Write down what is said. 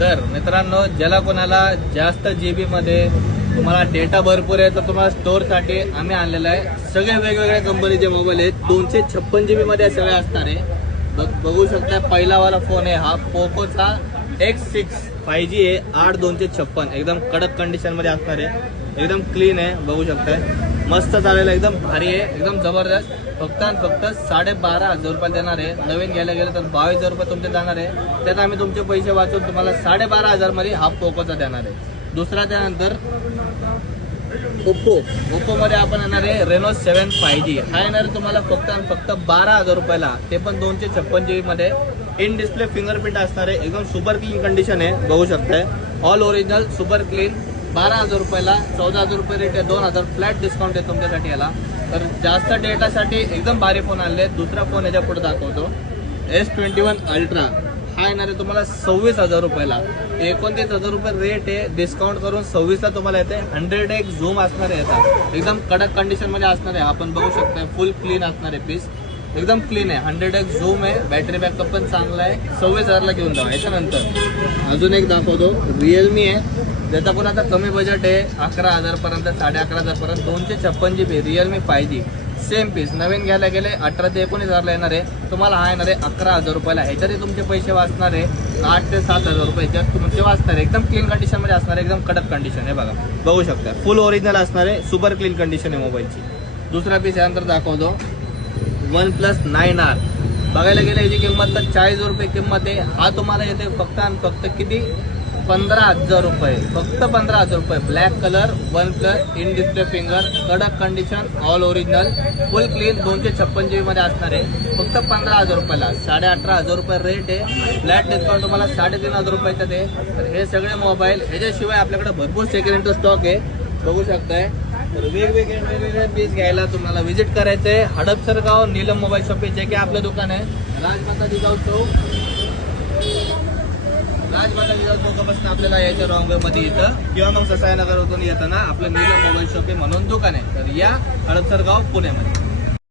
तर मित्रांनो, ज्याला कोणाला जास्त जीबी मध्ये तुम्हाला डेटा भरपूर आहे तर तुम्हाला स्टोअरसाठी आम्ही आणलेला आहे सगळे वेगवेगळ्या कंपनीचे मोबाईल आहेत. 256 GB मध्ये सगळे असणार आहे. बघू शकता पहिला वाला फोन आहे हा पोकोचा X6 5G आहे. 8256 एकदम कडक कंडिशन मध्ये असणार आहे. एकदम क्लीन आहे, बघू शकताय. मस्त चालेल, एकदम भारी आहे, एकदम जबरदस्त. फक्त आणि फक्त 12,500 रुपये देणार आहे. नवीन घ्यायला गेलं तर 22,000 रुपये तुमचे जाणार आहे. त्यात आम्ही तुमचे पैसे वाचून तुम्हाला 12,500 मध्ये हा पोकोचा देणार आहे. दुसरा त्यानंतर ओप्पो मध्ये आपण येणार आहे रेनो 7 5G. हा येणार आहे तुम्हाला फक्त आणि फक्त 12,000 रुपयाला. ते पण 256 GB मध्ये. इन डिस्प्ले फिंगरप्रिंट असणार आहे. एकदम सुपर क्लीन कंडिशन आहे, बघू शकताय. All original super clean. 12,000 रुपयाला. 14,000 रुपये रेट आहे. 2,000 फ्लॅट डिस्काउंट आहे तुमच्यासाठी याला. तर जास्त डेटासाठी एकदम भारी फोन आणले. दुसरा फोन याच्या पुढे दाखवतो S21 अल्ट्रा. हा येणार आहे तुम्हाला 26,000 रुपयाला. 29,000 रुपये रेट आहे. डिस्काउंट करून 26ला तुम्हाला येते. 100x झूम असणार आहे याचा. एकदम कडक कंडिशन मध्ये असणार आहे. आपण बघू शकता फुल क्लीन असणार आहे पीस. एकदम क्लीन आहे. 100x झूम आहे. बॅटरी बॅकअप पण चांगला आहे. 26,000ला घेऊन जावा. याच्यानंतर अजून एक दाखवतो रिअलमी आहे. ज्याचा पण आता कमी बजेट आहे 11,000 पर्यंत, 11,500 पर्यंत. 256 GB Realme 5G same piece. नवीन घ्यायला गेले 18,000 ते 19,000ला येणार आहे. तुम्हाला हा येणार आहे 11,000 रुपयाला. ह्याच्यातही तुमचे पैसे वाचणार आहे 8,000 ते 7,000 रुपये ज्यात तुमचे वाचणार आहे. एकदम क्लीन कंडिशन मध्ये असणार आहे. एकदम कडक कंडिशन आहे, बघा बघू शकता. फुल ओरिजिनल असणार आहे. सुपर क्लीन कंडिशन आहे मोबाईलची. दुसरा पीस यानंतर दाखवतो OnePlus 9R. बघायला गेलं याची किंमत तर 40,000 रुपये किंमत आहे. हा तुम्हाला येते फक्त आणि फक्त किती 15,000 रुपये. फक्त 15,000 रुपये. Black colour OnePlus in display finger कडक condition all original full clean 256 GB मध्ये असणार आहे. फक्त 15,000 रुपयाला. 18,500 रुपये रेट आहे. फ्लॅट डिस्काउंट तुम्हाला 3,500 रुपयाच्यात आहे. तर हे सगळे मोबाईल. ह्याच्याशिवाय आपल्याकडे भरपूर सेकंड हँड स्टॉक आहे, बघू शकताय. तर वेगवेगळे पीस घ्यायला तुम्हाला व्हिजिट करायचं आहे हडपसर गाव नीलम मोबाईल शॉप, जे की आपलं दुकान आहे राजमाता जिजाऊ चौक. राजमाता जिजाऊ चौकापासून आपल्याला यायचं रॉंग मध्ये इथं, किंवा मग ससाई नगरतून येताना आपलं नीलम मोबाईल शॉप आहे म्हणून दुकान आहे. तर या हडपसर गाव पुण्यामध्ये.